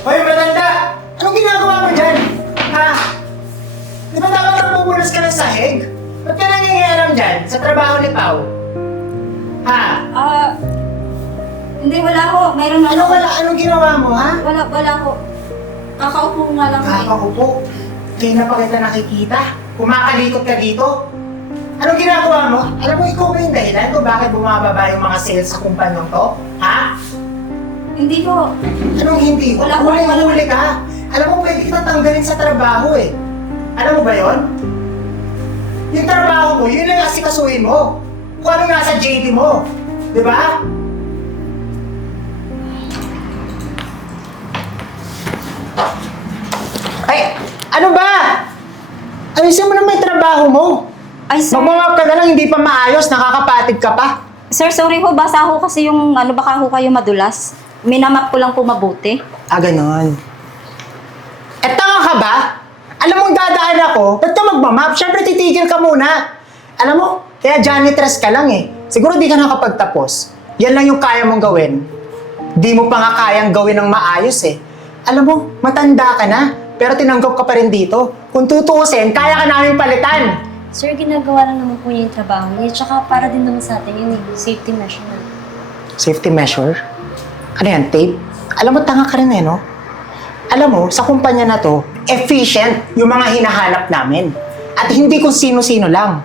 Hoy, matanda! Anong ginagawa mo dyan? Ha? Di ba dapat napupunas ka ng sahig? Ba't ka nangyayarang dyan sa trabaho ni Pao? Ha? Hindi, wala ho. Mayroon Ano wala? Anong ginawa mo, ha? Wala ho. Kakaupo nga lang. Kakaupo. Kaya na pa kita nakikita. Kumakalikot ka dito. Anong ginagawa mo? Alam mo, ikaw ba yung dahilan kung bakit bumababa yung mga sales sa kumpanyong to? Ha? Hindi ho. Anong hindi? Wala ko. Huli ka. Alam mo, pwede kita tanggalin sa trabaho eh. Alam mo ba yon? Yung trabaho mo, yun ang asikasuhin mo. Kung ano nasa JD mo. Di ba? Ay, ano ba? Ayusin mo naman yung trabaho mo. Ay, sir. Mag-map ka na lang, hindi pa maayos, nakakapatid ka pa. Sir, sorry ho. Basa ho kasi yung baka ho kayo madulas. Minamap ko lang po mabuti. Ah, ganon. Eh, tanga ka ba? Alam mo, dadaan ako, ba't ka magmamap? Siyempre, titigil ka muna. Alam mo, kaya janitress ka lang eh. Siguro di ka nakapagtapos. Yan lang yung kaya mong gawin. Di mo pa nga kayang gawin ng maayos eh. Alam mo, matanda ka na, pero tinanggap ka pa rin dito. Kung tutuusin, kaya ka namin palitan. Sir, ginagawa lang naman po niya yung trabaho niya. Tsaka para din naman sa atin yun safety measure na. Safety measure? Ano yan, tape? Alam mo, tanga ka rin eh, no? Alam mo, sa kumpanya na to, efficient yung mga hinahanap namin. At hindi kung sino-sino lang.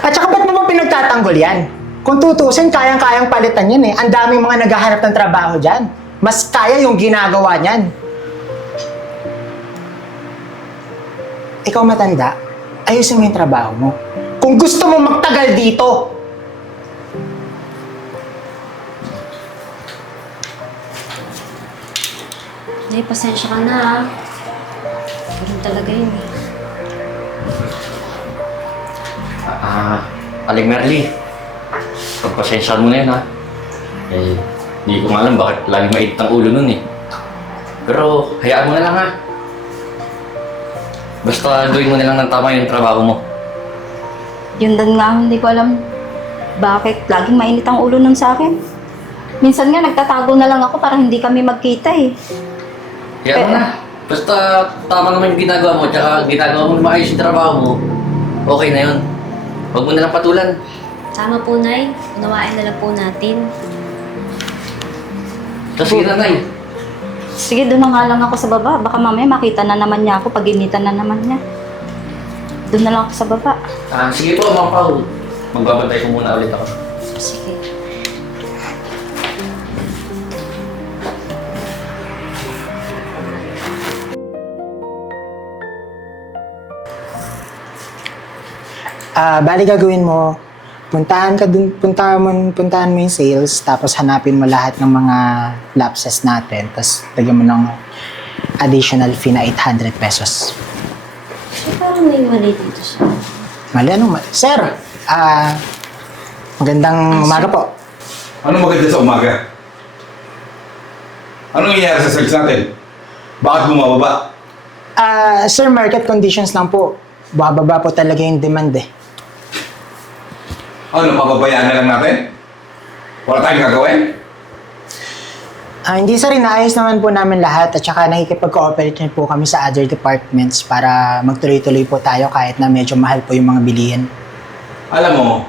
At saka ba't mo ba pinagtatanggol yan? Kung tutusin, kayang-kayang palitan yan eh. Ang daming mga naghahanap ng trabaho dyan. Mas kaya yung ginagawa niyan. Ikaw matanda, ayusin mo yung trabaho mo. Kung gusto mo magtagal dito, Ay, pasensya ka na ah. Ganun talaga yun eh. Aling Merly, pagpasensyahan mo na yun ha. Eh, hindi ko nga alam bakit laging mainit ang ulo nun eh. Pero, hayaan mo na lang ha. Basta gawin mo na lang ng tama yung trabaho mo. Yun din nga, hindi ko alam bakit laging mainit ang ulo nun sa akin. Minsan nga, nagtatago na lang ako para hindi kami magkita eh. Hayaan mo na. Basta tama naman yung ginagawa mo, tsaka ginagawa mo na maayos yung trabaho mo, okay na yun. Huwag mo na lang patulan. Tama po, Nay. Unawain na lang po natin. Tapos sige na, Nay. Sige, doon na nga lang ako sa baba. Baka mamaya makita na naman niya ako, pag-initan na naman niya. Doon na lang ako sa baba. Sige po, Ma'am Pao. Magbabantay ko muna ulit ako. Sige. Bali gagawin mo, puntahan mo yung sales, tapos hanapin mo lahat ng mga lapses natin, tapos lagyan mo ng additional fee na 800 pesos. So, parang may mali dito siya. Mali, anong mali? Sir, magandang umaga po. Anong maganda sa umaga? Anong nangyayari sa sales natin? Bakit bumababa? Sir, market conditions lang po. Bababa po talaga yung demand eh. Ano, pababayaan na lang natin? Wala tayong gagawin? Hindi sir, inaayos naman po namin lahat at saka nakikipag-cooperate rin po kami sa other departments para magtuloy-tuloy po tayo kahit na medyo mahal po yung mga bilihin. Alam mo,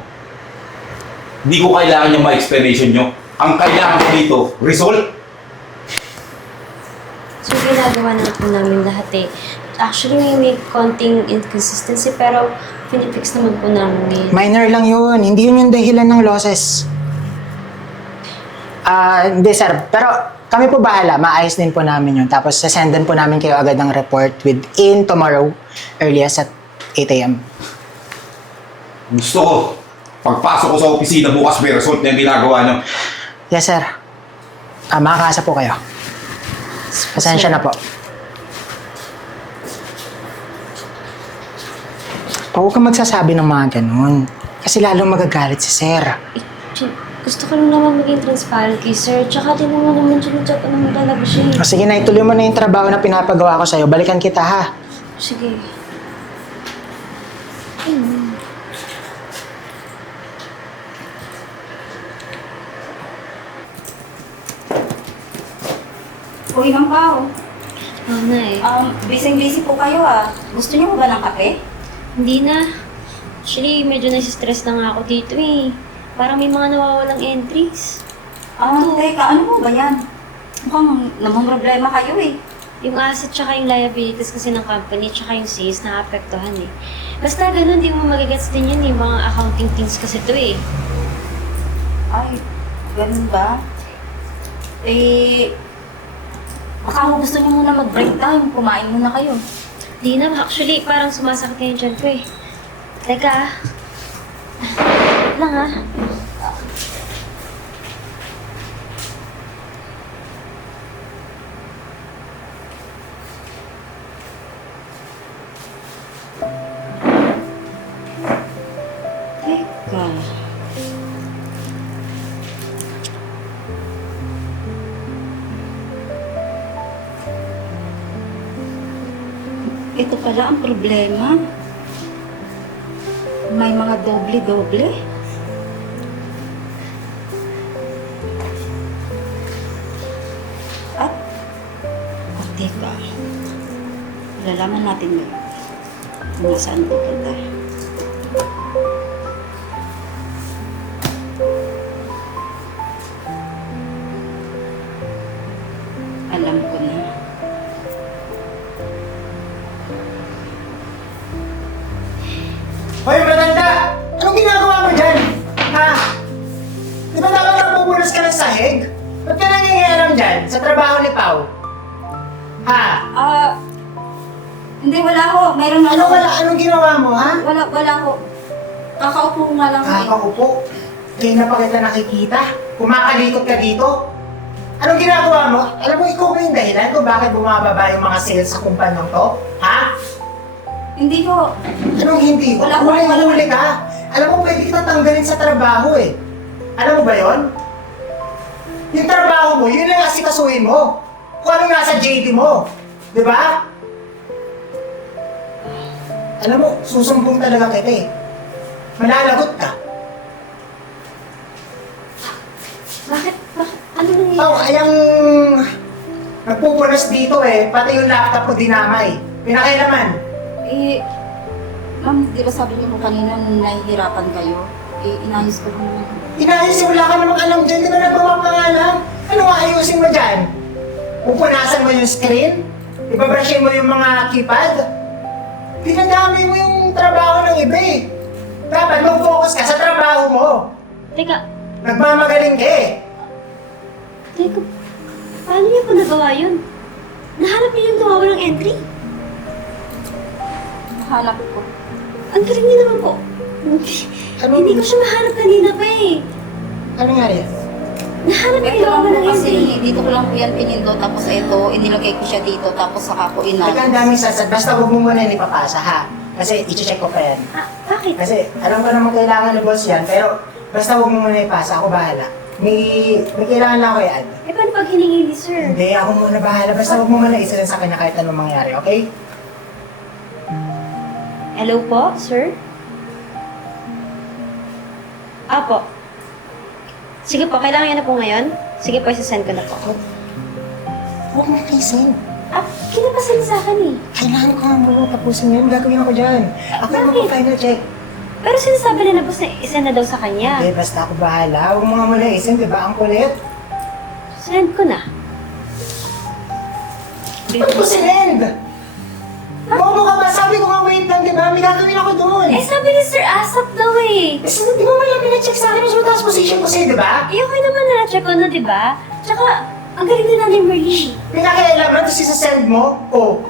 hindi ko kailangan yung mga explanation nyo. Ang kailangan ko dito, result. So, ginagawa na po namin lahat eh. Actually, may konting inconsistency pero pinifix naman po namin ngayon. Minor lang yun. Hindi yun yung dahilan ng losses. Hindi sir. Pero kami po bahala. Maayos din po namin yun. Tapos sasendan po namin kayo agad ng report within tomorrow, earliest at 8 a.m. Gusto ko, pagpasok ko sa opisina bukas may result na yung ginagawa nyo. Yes sir. Makakasa po kayo. Pasensya na po. Huwag kang magsasabi ng mga ganun. Kasi lalong magagalit si sir. Gusto ko lang naman maging transparent kay sir. Tsaka din naman siya naman talaga siya eh. Sige na, ituloy mo na yung trabaho na pinapagawa ko sa'yo. Balikan kita ha. Sige. Uy, Ma'am Pao. Oo na eh. Busy po kayo ah. Gusto niyo ba ng kape? Hindi na. Actually, medyo nasistress na nga ako dito eh. Parang may mga nawawalang entries. Teka, ano mo ba yan? Mukhang namumroblema kayo eh. Yung asset tsaka yung liabilities kasi ng company tsaka yung sales naapektuhan eh. Basta ganun, di mo magagets din yun yung mga accounting things kasi to eh. Ay, ganun ba? Baka gusto niyo muna mag-break time, kumain muna kayo. Di na, actually, parang sumasakit na yung tiyan ko eh. Teka ah. Wait lang ah. Teka. Ito pala ang problema. May mga doble-doble. At, teka. Lalaman natin yun. Kung nasaan pupunta. Alam ko na. Hoy, matanda! Anong ginagawa mo dyan? Ha? Di ba dapat napupunas ka ng sahig? Ba't ka nangingialam dyan sa trabaho ni Pao? Ha? Hindi, wala ko. Mayroon Ano wala? Anong ginawa mo, ha? Wala ko. Kakaupo nga lang. Kakaupo. Kaya na pa kita nakikita. Kumakalikot ka dito. Anong ginagawa mo? Alam mo, ikaw ba yung dahilan kung bakit bumababa yung mga sales sa kumpanyang to? Ha? Hindi ko. Anong hindi? Wala ko. Huli ka. Alam mo, pwede kita tanggalin sa trabaho eh. Alam mo ba yon? Yung trabaho mo, yun lang asikasuhin mo. Kung anong nasa JD mo. Di ba? Alam mo, susumbong talaga kita eh. Malalagot ka. Bakit? Ano nangyayari? Pao, ayang nagpupunas dito eh. Pati yung laptop ko dinamay. Pinakailaman. Ma'am, di ba sabi niyo po kanina nahihirapan kayo? Inayos ko naman. Inayos, wala ka namang alam dyan. Di ba nagmamap ka nga lang? Ano nga ayusin mo dyan? Pupunasan mo yung screen? Ibabrushin mo yung mga keypad? Dinadami mo yung trabaho ng iba eh. Dapat mag-focus ka sa trabaho mo. Teka, Nagmamagaling ka eh. teka. Paano niyo po nagawa yun? Nahanap niyo yung nawawalang entry? Hanap ko. Ang galing niyo naman po. Hindi ko siya mahanap kanina pa eh. Ano nga yan? Nahanap niyo Ito yung lang po nawawalang kasi, entry. dito ko lang po yan pinindo, tapos ito, inilagay ko siya dito, tapos saka ko Teka, ang inayos. daming sasad. Basta huwag mo muna yan ipapasa ha. Kasi i-check ko pa yan. Bakit? Kasi alam ko naman kailangan ni boss yan, pero basta huwag mo muna ipasa. Ako bahala. May kailangan lang ako i-add. Eh, paano pag hiningi ni sir? Hindi, ako muna bahala. Basta huwag mo muna isa sa akin na kahit anong mangyari, okay? Hello po, sir? Apo. Sige po, kailangan niyo na po ngayon? Sige po, isasend ko na po. Huwag mo kaysin. Kinapasin sa akin eh. Kailangan ko nga muna tapusin yun. Gagawin ako dyan. Ako yung Bakit? mag-final check. Pero sinasabi na boss na isend na daw sa kanya. Hindi, basta ako bahala. Huwag mo nga muna isin, di ba? Ang kulit. Send ko na. Ba't ko sinend? Bobo ka ba? Sabi ko nga wait lang, di ba? May gagawin ako doon. Eh, sabi ni Sir Asap daw eh. Kasi di ba may pinacheck sa akin mas mataas position ko sa'yo, di ba? Eh, okay naman na-check ko na, di ba? Tsaka, ang galing din natin, Merly. Pinakailaman, tapos isa-send mo? Oh.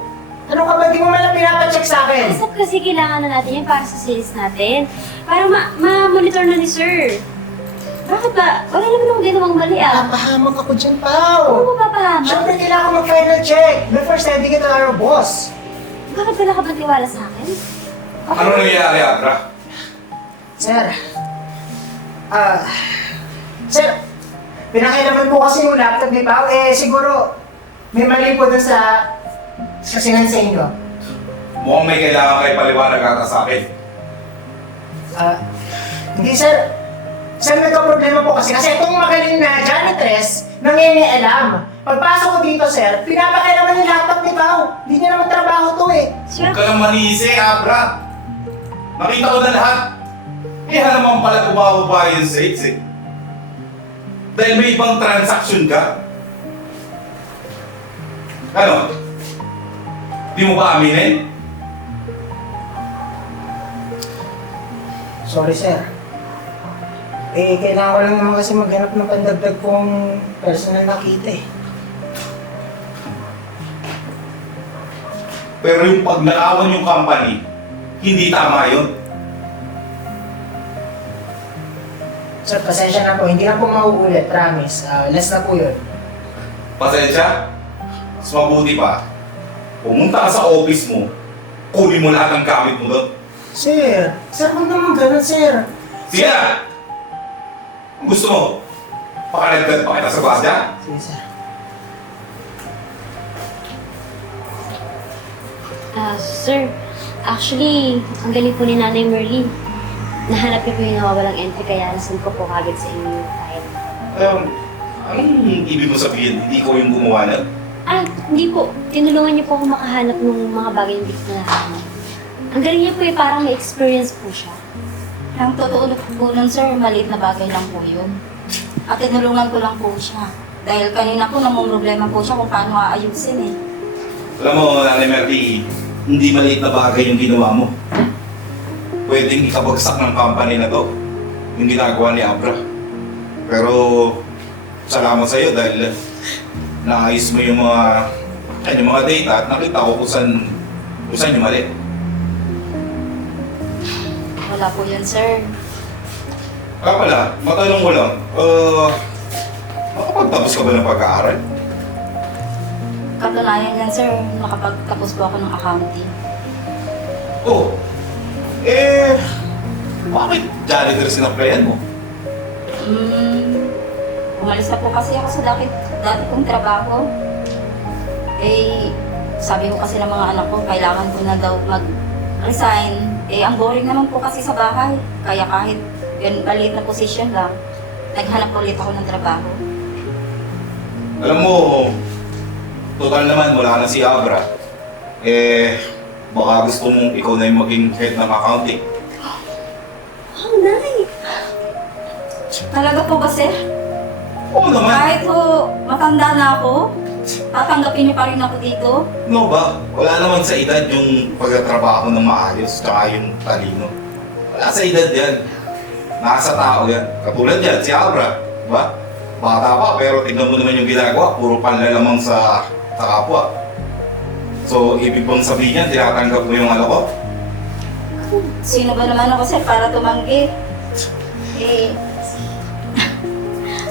Ano ka ba? Di mo man lang pinapacheck sa akin. Asap kasi kailangan na natin yan para sa sales natin. Para ma-monitor na ni Sir. Bakit ba? Wala naman akong ginawang mali ah. Napahamak ako dyan, Ano Pao. mo papahamak? Siyempre, kailangan mag-final check before sending it to our boss. Bakit wala ka ba tiwala sa akin? Ano nangyayari, Abra? Sir, sir, pinakailaman po kasi yung laptop ni Pao. Eh, siguro, may mali po dun sa sinend sa inyo. Mukhang may kailangan kayo paliwanag ata sa akin. Hindi, sir. Sir, nagka-problema po kasi itong magaling na janitress nangingialam. Pagpasok ko dito, sir, pinapakay naman yung laptop ni Pao. Hindi niya naman trabaho to eh. Huwag ka lang manisi, Abra. Nakita ko na lahat. Kaya naman pala tumawaba yung rates eh. Dahil may ibang transaction ka. Ano? Di mo ba aminin? Sorry, sir. Eh, kailangan ko lang naman kasi maghanap ng pandagdag kong personal na kita eh. Pero yung pagnakawan yung company, hindi tama yun. Sir, pasensya na po. Hindi na po mauulit, promise. Last na po yun. Pasensya? Mas mabuti pa, pumunta ka sa office mo, kunin mo lahat ng gamit mo doon. Sir, huwag naman ganun, sir. Sige na! Kung gusto mo, pakalagdag pa kita sa gwardiya. Sige, sir. Sir, actually, ang galing po ni Nanay Merlin. Nahanap niyo po yung nawawalang entry kaya nasan ko po kagad sa inyo yung file. Ang ibig mo sabihin, hindi ko yung gumawa na? Hindi po. Tinulungan niyo po ako makahanap ng mga bagay na hindi ko nahanap. Ang galing niya po parang may experience po siya. Ang totoo po nun, sir, maliit na bagay lang po yun. At tinulungan ko lang po siya. Dahil kanina po namumroblema po siya kung paano aayusin eh. Alam mo, Nanay Merly, hindi maliit na bagay yung ginawa mo. Pwedeng ikabagsak ng company na to, yung ginagawa ni Abra. Pero, salamat sa'yo dahil naayos mo yung mga data at nakita ko kung saan yung mali. Wala po yun, sir. Kaya pala, matanong ko lang, nakapagtapos ka ba ng pag-aaral? Katunayan yan, sir, nakapagtapos po ako ng accounting. Oh, bakit janitor sinaplayan mo? Umalis na po kasi ako sa dati kong trabaho. Eh, sabi ko kasi ng mga anak ko, kailangan ko na daw mag-resign. Eh, ang boring naman po kasi sa bahay. Kaya kahit maliit na position lang, naghanap ulit ako ng trabaho. Alam mo, total naman wala na si Abra. Baka gusto mong ikaw na yung maging head ng accounting. Oh, nice! Talaga po ba, sir? Oo naman. Kahit po matanda na ako, tatanggapin niyo pa rin ako dito. No ba? Wala naman sa edad yung pagtatrabaho ng maayos tsaka yung talino. Wala sa edad yan. Nasa tao yan. Katulad yan, si Abra. Diba? Bata pa, pero tignan mo naman yung ginagawa. Puro panlalamang sa kapwa. So, ibig bang sabihin yan, tinatanggap mo yung ano ko? Sino ba naman ako, sir, para tumanggi? Eh,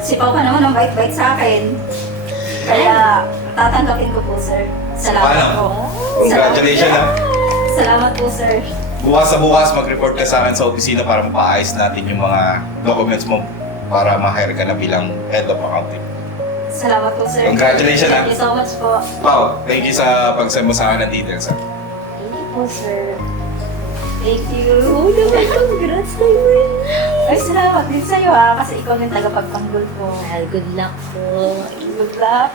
si Pao ka naman ang bait-bait sa akin. Kaya, tatanggapin ko po, sir. Salamat Paano? po. Congratulations ha. Salamat po, sir. Bukas sa bukas, mag-report ka sa akin sa opisina para mapaayos natin yung mga documents mo para ma-hire ka na bilang head of accounting. Salamat po, sir. Congratulations, Thank you so much po. Pao, thank you sa pag-send mo sa akin ng details ha. Thank you po, sir. Thank you. Oh, naman, congrats na yun. Ay, salamat din sa'yo ha, kasi ikaw yung tagapagtanggol ko. Well, good luck po. Good luck.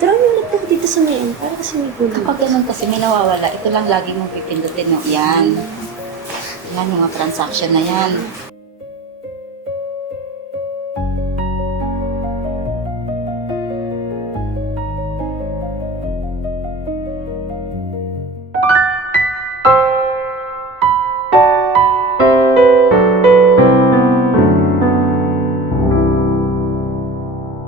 Tara mo ulit tayo dito sa main. Para kasi may good luck. Kapag ganun kasi may nawawala, ito lang lagi mong pipindutin mo. Yan. Yan, yung mga transaction na yan.